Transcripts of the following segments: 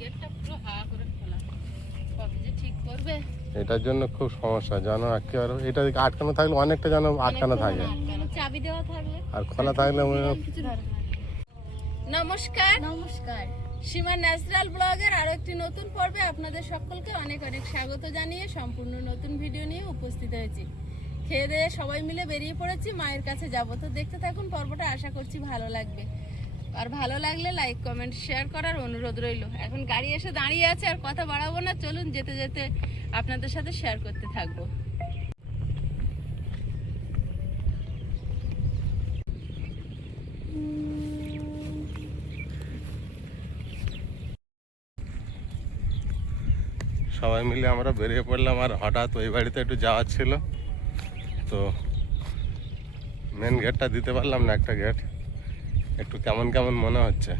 গেটটা পুরো হা করে খোলা, কবে যে ঠিক করবে। এটার জন্য খুব সমস্যা জানো, একেবারে এটা আটকানো থাকলে অনেকটা যেন আটকানো থাকে, চাবি দেওয়া থাকলে আর খোলা থাকলে নমস্কার নমস্কার, সীমা ন্যাচারাল ব্লগের আরো একটি নতুন পর্বে আপনাদের সকলকে অনেক অনেক স্বাগত জানিয়ে সম্পূর্ণ নতুন ভিডিও নিয়ে উপস্থিত হয়েছি। খেয়ে দিয়ে সবাই মিলে বেরিয়ে পড়েছি, মায়ের কাছে যাব। তো দেখতে থাকুন পর্বটা, আশা করছি ভালো লাগবে। আর ভালো লাগলে লাইক কমেন্ট শেয়ার করার অনুরোধ রইল। এখন গাড়ি এসে দাঁড়িয়ে আছে, আর কথা বাড়াবো না, চলুন যেতে যেতে আপনাদের সাথে শেয়ার করতে থাকবো। সবাই মিলে আমরা বেরিয়ে পড়লাম, আর হঠাৎ ওই বাড়িতে একটু যাওয়ার ছিল, তো মেন গেটটা দিতে পারলাম না। একটা গেট একটু কেমন কেমন মনে হচ্ছে।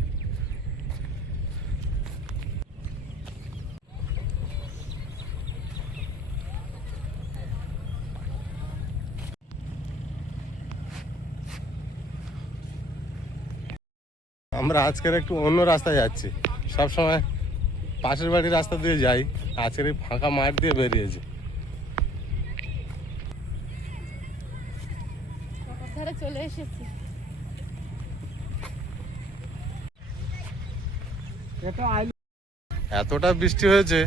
আমরা আজকের একটু অন্য রাস্তায় যাচ্ছি, সবসময় পাশের বাড়ির রাস্তা দিয়ে যাই, আজকের এই ফাঁকা মাঠ দিয়ে বেরিয়েছি। চলে এসেছি, এতটা বৃষ্টি হয়েছে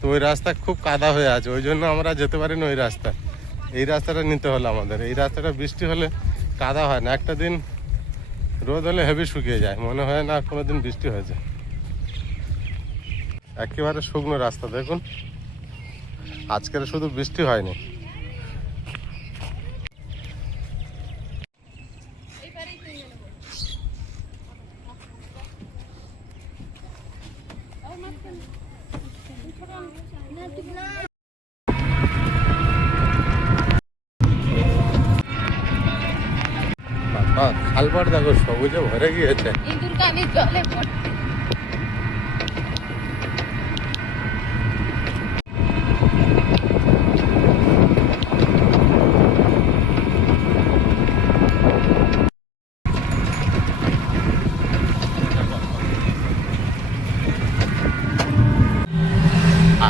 তো ওই রাস্তা খুব কাদা হয়ে আছে, ওই জন্য আমরা যেতে পারিনি ওই রাস্তা। এই রাস্তাটা নিতে হলো আমাদের। এই রাস্তাটা বৃষ্টি হলে কাদা হয় না, একটা দিন রোদ হলে হেভি শুকিয়ে যায়, মনে হয় না কোনো দিন বৃষ্টি হয়েছে। একেবারে শুকনো রাস্তা দেখুন, আজকের শুধু বৃষ্টি হয়নি। খালপাড় দেখো সবুজে ভরে গিয়েছে। ইঁদুর কানে জলে ভর্তি।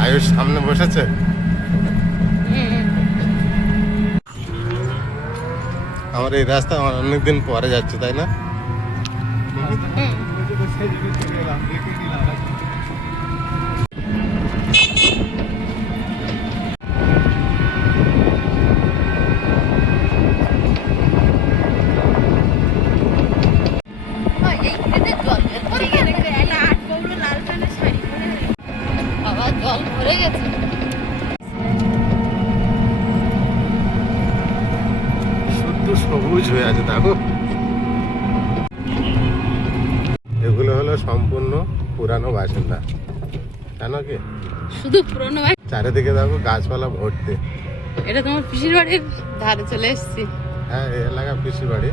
আয়ুষ সামনে বসেছে। আমার এই রাস্তা আমার অনেকদিন পরে যাচ্ছে, তাই না? জল ভরে গেছে। শুধু সবুজ হয়ে আছে দেখো। এগুলো হলো সম্পূর্ণ পুরানো বাসিন্দা, জানো কি? শুধু পুরনো চারিদিকে দেখো গাছপালা ভর্তি। এটা তোমার পিসির বাড়ির ধারে চলে এসেছি। হ্যাঁ, এই এলাকা পিসির বাড়ি।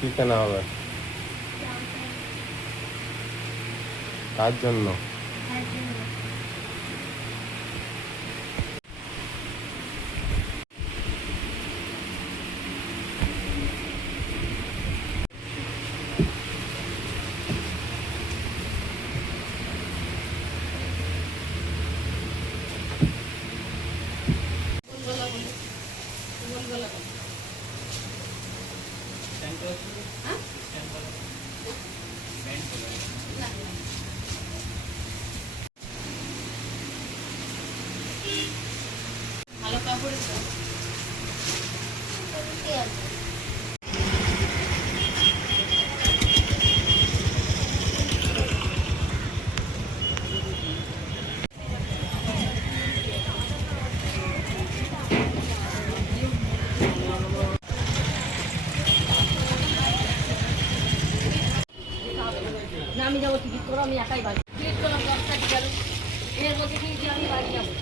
কি কেনা হবে তার জন্য? ভালো কাপড় আমি যাবো টিকিট করো, আমি একাই বাড়ি টিকিট করলাম 10 টাকা গেল, এর মধ্যে কি আমি বাড়ি যাবো,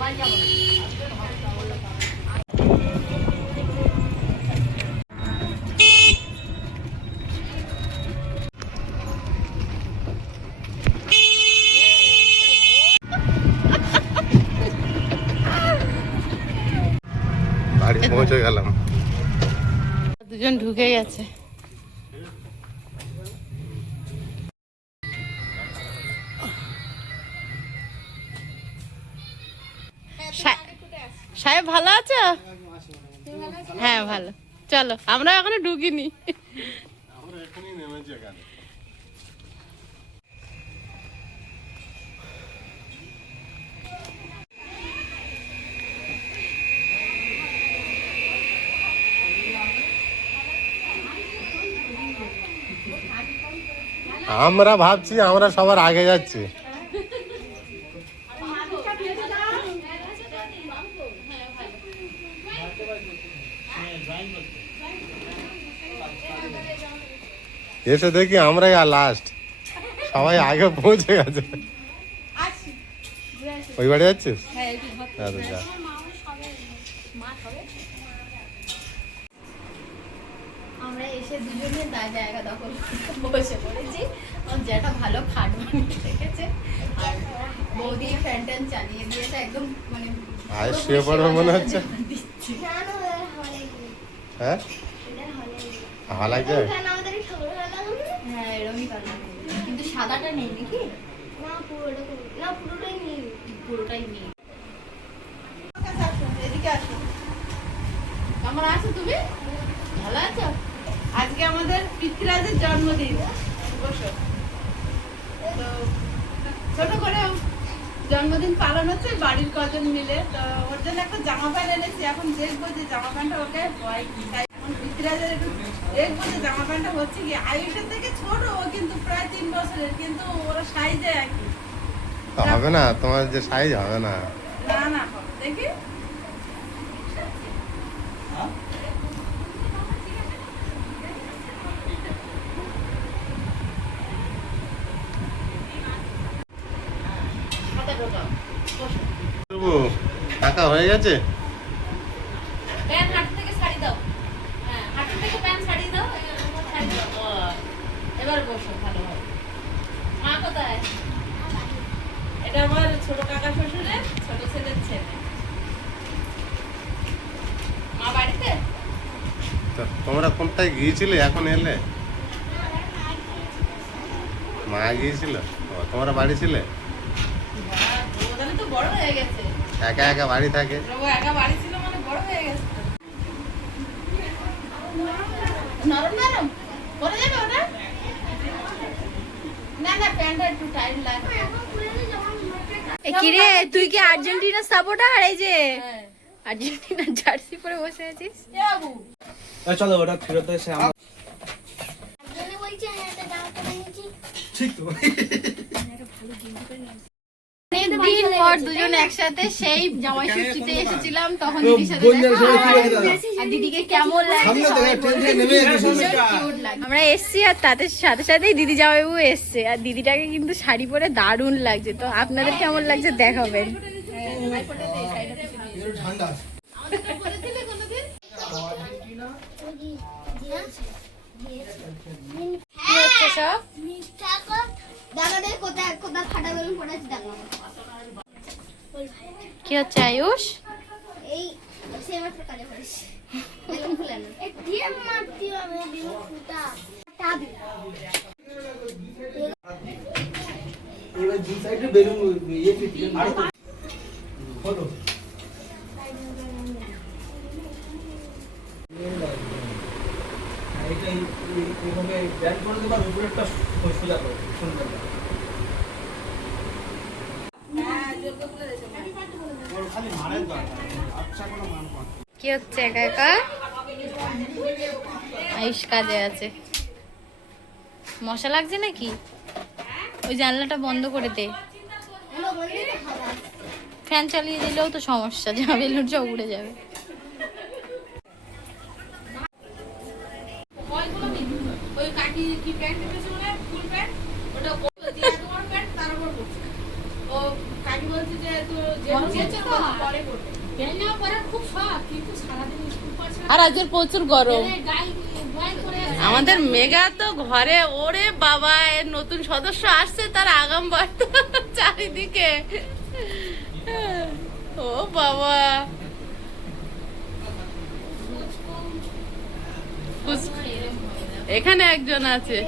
বাড়ি যাবো না। বাড়ি পৌঁছে গেলাম। দুজন ঢুকে গেছে। সাহেব ভালো আছো? হ্যাঁ ভালো। চলো, আমরা এখনো ঢুকিনি। আমরা ভাবছি আমরা সবার আগে যাচ্ছি। এসে দেখি আমরাই আর লাস্ট, সবাই আগে পৌঁছে গেছে। ওই বাড়ি যাচ্ছিস? আচ্ছা যা। আমরা এসে দুজনে জায়গা দখল বসে পড়েছি। যেটা ভালো খাট বানিয়ে রেখেছে আর বৌদি ফ্যান ট্যান চালিয়ে দিয়েছে একদম, মানে আয় শুয়ে পড়বে মনে হচ্ছে। হ্যাঁ ভালো লাগছে। হ্যাঁ এরকমই কিন্তু সাদাটা নেই নাকি? পুরোটাই নেই। এদিকে আসো। কেমন আছো তুমি? ভালো আছো? আজকে আমাদের পৃথ্বীরাজের জন্মদিন। বসো। তো ছোট করে জন্মদিন পালন হচ্ছে বাড়ির কজন মিলে। তো ওর জন্য একটা জামা প্যান্ট এনেছি। এখন দেখবো যে জামা প্যান্টটা ওকে হয় কি। তাই এখন পৃথ্বীরাজের একটু দেখবো যে জামা প্যান্টটা হচ্ছে কি। আয়ুষের থেকে ছোট, ও কিন্তু প্রায় 3 বছরের, কিন্তু ওরা সাইজে একই। হবে না, তোমার যে সাইজ হবে না। না না হবে, দেখি। টাকা হয়ে গেছে। প্যান্ট হাঁটু থেকে শাড়ি দাও। হ্যাঁ হাঁটু থেকে প্যান্ট শাড়ি দাও। শাড়ি দাও। এবার বসো ভালো হবে। মা কোথায়? এটা আমার ছোট কাকা শ্বশুরের ছোট ছেলের ছেলে। মা বাড়িতে? তো তোমরা কোনটায় গিয়েছিলে এখন এলে? মা গিয়েছিল, তোমরা বাড়ি ছিলে? ওখানে তো বড় হয়ে গেছে। একা একা বাড়ি থাকে। ও একা বাড়ি ছিল মানে বড় হয়ে গেছে। নরম নরম পরে যাবে ওটা? না না প্যান্টটা একটু টাইট লাগবে। কিরে তুই কি আর্জেন্টিনা সাপোর্টার? এই যে আর্জেন্টিনা জার্সি পরে বসে আছিস। চলো ওটা ফেরত এসে আমরা ঠিক তো অনেকদিন পর দুজন একসাথে সেই জামাই ষষ্ঠীতে এসেছিলাম, তখন দিদির সাথে আর দিদিকে কেমন লাগছে সবাই বলবে। ভীষণ cute লাগে। আমরা এসছি আর তাদের সাথে সাথেই দিদি জামাইবাবু এসছে, আর দিদিটাকে কিন্তু শাড়ি পরে দারুণ লাগছে। তো আপনাদের কেমন লাগছে দেখাবেন। ঠান্ডা কি হচ্ছে সব? কি হচ্ছে আয়ুষ? এবার দু সাইডে বেলুন ইয়ে ফিটিয়ে ফটো এটা এইভাবে ব্যান্ড করে দেবা, উপরে একটা সোজা করে সুন্দর। কি হচ্ছে একা একা? আয়ুষ কাজে আছে। মশা লাগছে নাকি? ওই জানলাটা বন্ধ করে দে। ফ্যান চালিয়ে দিলেও তো সমস্যা, যা বেলুন সব উড়ে যাবে। ওই কাকি কি প্যান্ট এনেছে মানে ফুল প্যান্ট, ওটা দিয়ে তোমার প্যান্ট তার উপর পড়ছে। ও কাকি বলছে যে তো যে তো পরে পড়বে। প্যান্ট নেওয়া পরে খুব শখ, কিন্তু সারাদিন স্কুল পাচ্ছে আর আজের প্রচুর গরম। আমাদের মেগা তো ঘরে, ওরে বাবা এর নতুন সদস্য আসছে, তার আগাম বার্তা চারিদিকে। ও বাবা এখানে একজন আছে।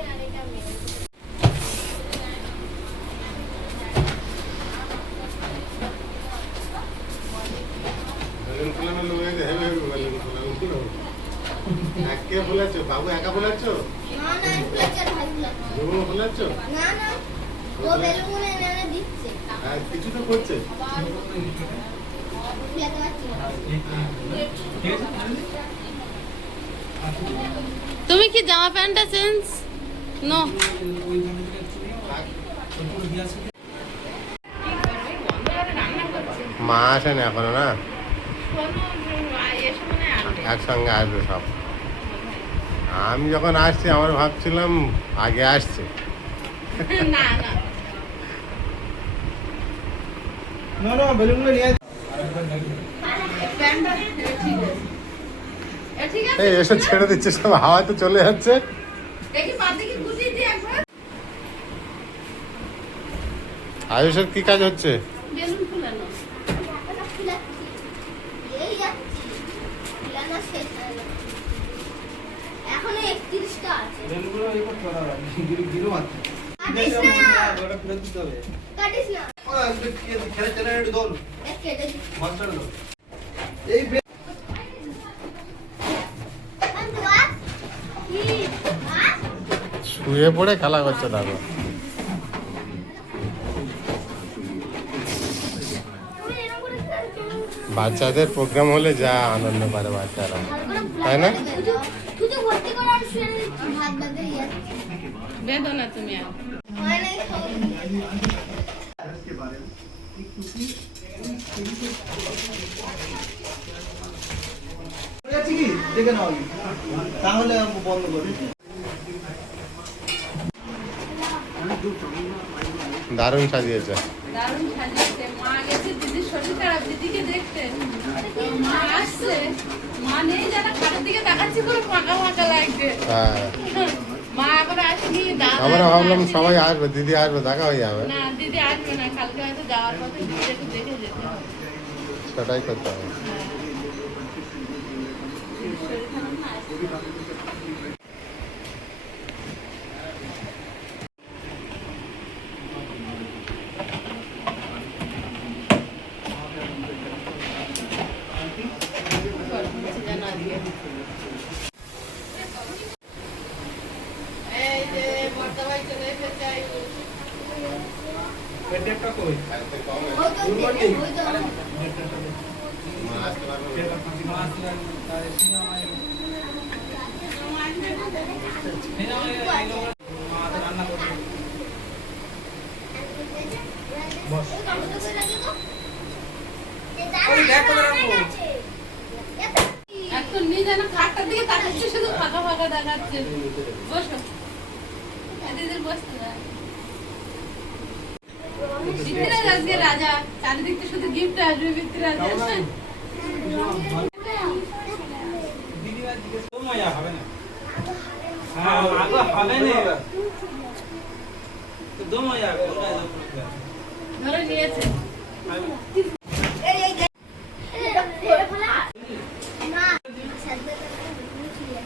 কে বলেছো? বাবু একা বলেছো? না না আমি ফুলাচ্ছি আর ভাই ফুলাচ্ছি। তুমি বলেছো? না না ও বেলুন এনে এনে দিচ্ছে কিছু তো করছে। ফুলাতে পারছি না। তুমি কি জামা প্যান্টটা চেঞ্জ? নো। মা আসেন এখনো না, একসঙ্গে আসবে সব। আমি যখন আসছি আমার ভাবছিলাম আগে আসছে। না না না না বেলুনগুলো নিয়ে আয়। প্যান্টটা ঠিক আছে। ঠিক আছে। এই এসে ছেড়ে দিচ্ছে সব, হাওয়াতে চলে যাচ্ছে। দেখি পা দেখি গুটিয়ে দিই একবার। আয়ুষের কি কাজ হচ্ছে? বেলুন ফুলানো। ঢাকাটা ফুলাচ্ছি এই যাচ্ছি ফুলানো শেষ হয় না। এখনো 31টা আছে। বেলুনগুলো এই করতে হবে, গিরো মারতে। কাটিস না ওটা ফেরত দিতে হবে। কাটিস না ও একটু খেলে চলে একটু দোল দেখ কেটে দিই মাস্টার দোল। এই বন্ধু আস কি আস শুয়ে পড়ে খেলা করছে দাদা। তুমি এরকম করে খেলছো বাচ্চাদের প্রোগ্রাম হলে যা আনন্দ করে বাচ্চারা, তাই না? তুই ভর্তি করে আমি শুয়ে দিচ্ছি ভাত বাদে যাচ্ছি বেদনা তুমি আর। হয় নাই খাওয়া আছে কি দেখে নাও আগে। তাহলে বন্ধ করে দারুণ সাজিয়েছে। দারুণ সাজিয়েছে। মা গেছে দিদির শরীর খারাপ, দিদিকে দেখতে। তো মা আসছে, মা নেই যেন খাটের দিকে তাকাচ্ছি করে ফাঁকা ফাঁকা লাগছে। হ্যাঁ, মা এখন আসেনি, দাদা আমরা ভাবলাম আসেনি। সবাই আসবে, দিদি আসবে, দেখা হয়ে যাবে। না দিদি আসবে না, কালকে হয়তো যাওয়ার পথে দিদি একটু দেখে যেতে হবে। সেটাই করতে হবে। হ্যাঁ। শরীর খারাপ না, আসবে। যেন আজকে এই যে বড়দা ভাই চলে এসেছে। পেটটা কই? ওই তো ওই তো রান্না করবে। বস টমেটো করে রাখি তো ওই দেখ কোথায় রাখবো? এখন নিয়ে যেন খাটটার দিকে তাকাচ্ছে, শুধু ফাঁকা ফাঁকা দেখাচ্ছে। বসো, দিদির বসতে দাও। পৃথ্বীরাজ আজকে রাজা, চারিদিকে শুধু গিফট আসবে পৃথ্বীরাজ। দিদিরা জিজ্ঞেস তো মজা হবে না। হ্যাঁ আগে হবে না তো দম মজা হবে। ধরে নিয়েছে। এই এই এটা করে ফেলা না সাথে বুঝিয়ে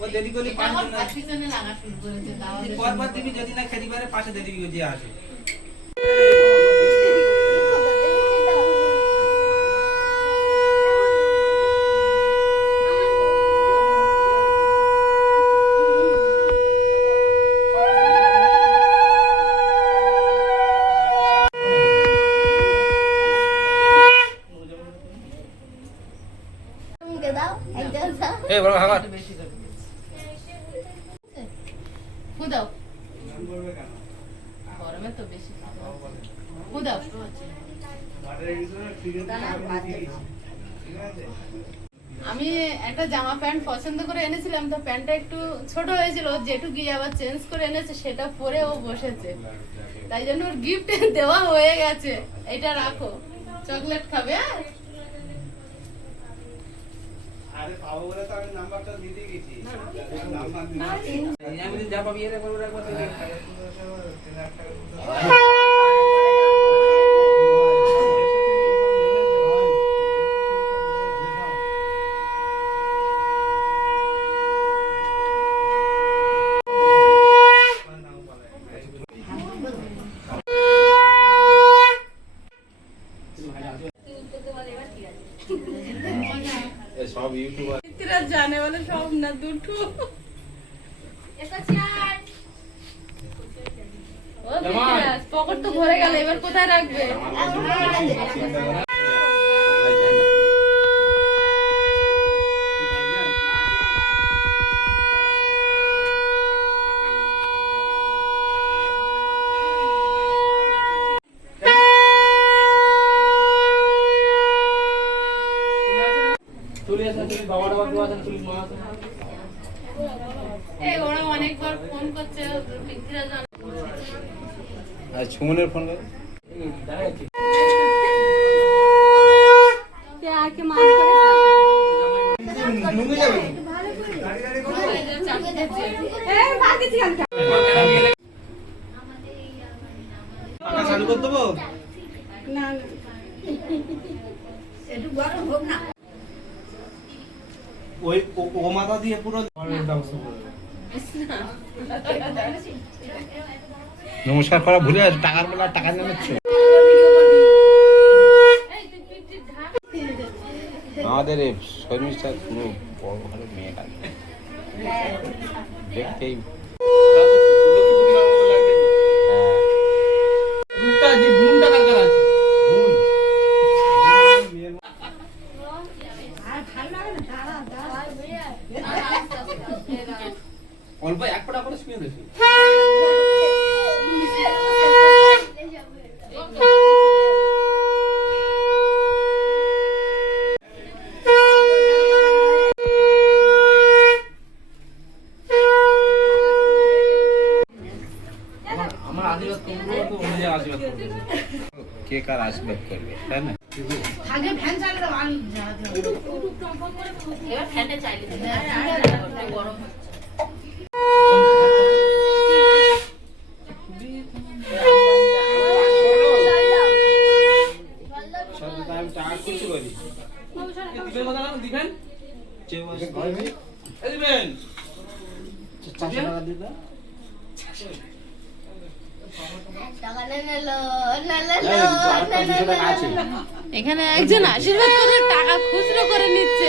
ও দেরি করলে পাঁচ আমার জন হাত পিছনে লাগা শুরু করেছে, দাওয়াতে পরপর দিবি, যদি না খেতে পারে পাশে দিয়ে দিবি যে আসে। মুখে দাও একদম দাও এই বড় হাগাত বেশি করে দিয়েছে। ফু দাও, গরমে তো বেশি ফু দাও। আমি একটা জামা প্যান্ট পছন্দ করে এনেছিলাম, তো প্যান্টটা একটু ছোট হয়েছিল, যেটু গিয়ে আবার চেঞ্জ করে এনেছে সেটা পরে ও বসেছে, তাই জন্য ওর গিফট দেওয়া হয়ে গেছে। এটা রাখো, চকলেট খাবে। আরে পাবো বলে তো আমি নাম্বারটা দিয়ে গেছি। আমি যা পাবি এর করব একবার তো সব ইউটিউবার ইতিরা জানে বলে সব না, দুটো পকেট তো ভরে গেল, এবার কোথায় রাখবে? চলে আসা তুমি বাবা বাবা তো আছেন তুমি মা আছেন এই ওরা অনেকবার ফোন করছে, ইতিরা জানে। আর সুমনের ফোন করে দাঁড়াচ্ছি নুঙ্গে যাবে চালু করে দেবো না ওই ও মাথা দিয়ে পুরো নমস্কার করা ভুলে আছে, টাকার বেলা টাকা নিচ্ছ আমাদের শর্মিষ্ঠা পুরো বড় ভালো মেয়ে কাজ দেখতেই অল্প এক পটা করে শুয়ে দেখি আমার আশীর্বাদ করবো তো অন্য জায়গায় আশীর্বাদ করবে কে কার আশীর্বাদ করবে তাই না আগে ফ্যান চালিয়ে দাও, আমি এবার ফ্যানটা চালিয়ে দাও, গরম আমি টাকা করছি বলি দিবেন কথা না দিবেন দিবেন 400 টাকা দিবেন এখানে একজন আশীর্বাদ করে টাকা খুচরো করে নিচ্ছে।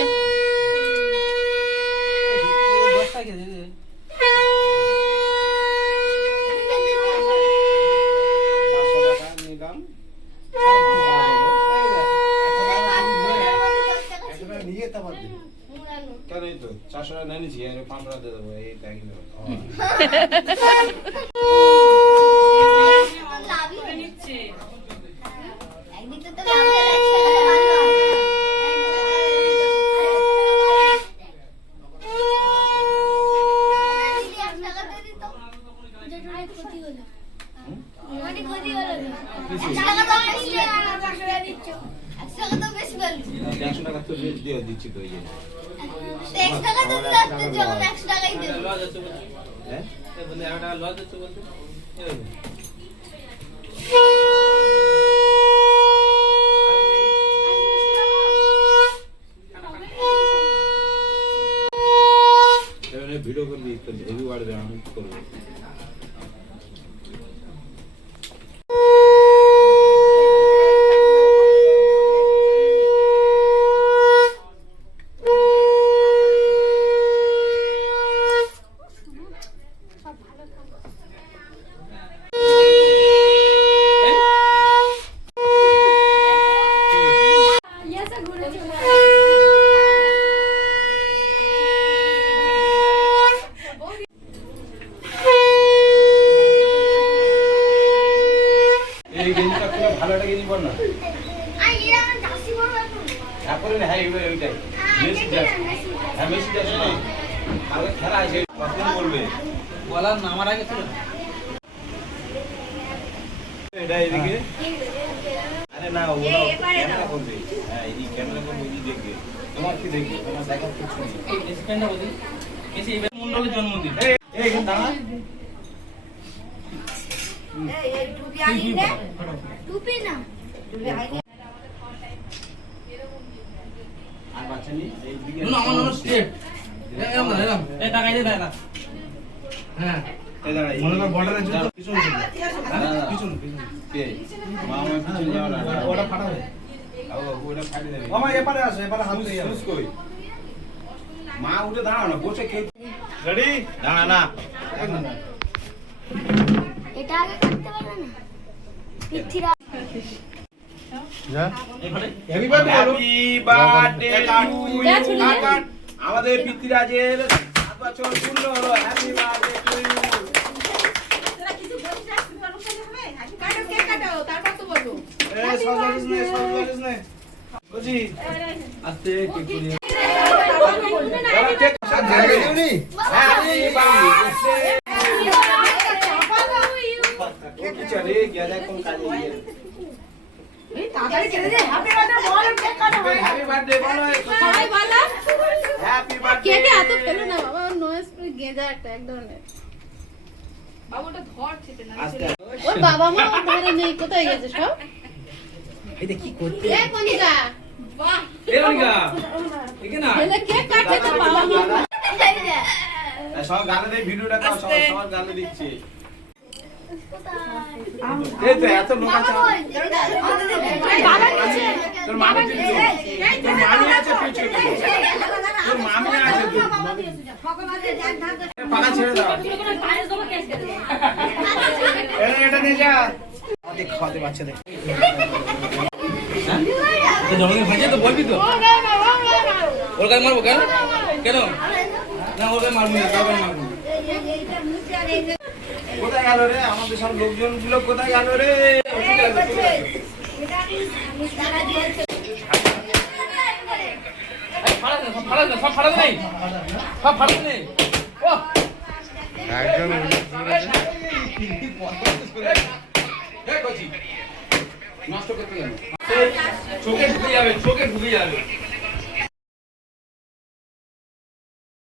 কেন এই তো 400 টাকা নিয়ে নিয়েছি আর 500 টাকা দিয়ে দেবো এই ট্যাগি দেবো একশো টাকা তো দিয়ে দিচ্ছি তো এই হ্যাঁ লজ হচ্ছে বলতে ভিডিও করবি হেভি বাড়বে আমি কি করবো এই গেঞ্জিটা খুব ভালো একটা গেঞ্জি পর না তারপরে না হ্যাঁ ওইটাই আগে হ্যাঁ মেসি যাচ্ছে না কালকে খেলা আছে কখন বলবে বলার নামার আগে ছিল এটা এদিকে আরে না ওরা ক্যামেরা করবে হ্যাঁ এই ক্যামেরা করবে এই দেখবে তোমার কি দেখবে তোমার দেখার কিছু নেই এই মেসিটা বলি মেসি এবার মন্ডলের জন্মদিন এই এখানে দাঁড়া টুপি না আর বাচ্চা নেই এই দিকে না আমার নাম স্টেপ এরকম না এরকম এই টাকা দিয়ে দাঁড়া হ্যাঁ এই দাঁড়া মনে কর বর্ডারের জন্য পিছন পিছন কে মা আমার পিছন যাও না ওটা ফাটা হবে ওটা ফাটি দেবে মামা এপারে আসো এপারে হাত দিয়ে সুস কই মা উঠে দাঁড়াও না বসে খেয়ে রেডি দাঁড়া না এটা আগে কাটতে পারবে না পিঠিরা যা happy birthday happy birthday to যা চলে যা। ইউ আমাদের পিতৃরাজের 7 বছর পূর্ণ হলো হ্যাপি বার্থডে টু ইউ এই সরপ্রাইজ নে বুঝি আস্তে কেক নিয়ে এবার কেক সাথে হ্যাপি বার্থডে কি চলে গিয়া দেখ কোন কাজে গিয়ে হ্যাপি বার্থডে বলো সবাই বলো হ্যাপি বার্থডে কেকে এত ফেলো না বাবা নয়েজ করে গেজা একটা এক ধরনের আস্তে ওর বাবা মা ঘরে নেই কোথায় গেছে সব এই দেখি করতে এ কনিকা বাহ এই রনিকা এখানে না এলে কেক কাটছে তো বাবা মা সব গানে দেই ভিডিওটা দাও সবার গানে দিচ্ছি এই তো এত লোক আছে তোর মামি তোর মামি আছে পিছনে তোর মামি আছে পাকা ছেড়ে দাও এটা নিয়ে যা আমাদের খাওয়াতে বাচ্চাদের তো জনগণ ভাজে তো বলবি তো ওর গায়ে মারবো কেন কেন না ওর গায়ে মারবো না তোর গায়ে মারবো কোথায় গেল রে আমাদের সব লোকজন গুলো কোথায় গেল রে সব ফাড়া নেই সব ফাড়া নেই ও একজন নষ্ট করতে গেল চোখে ঢুকে যাবে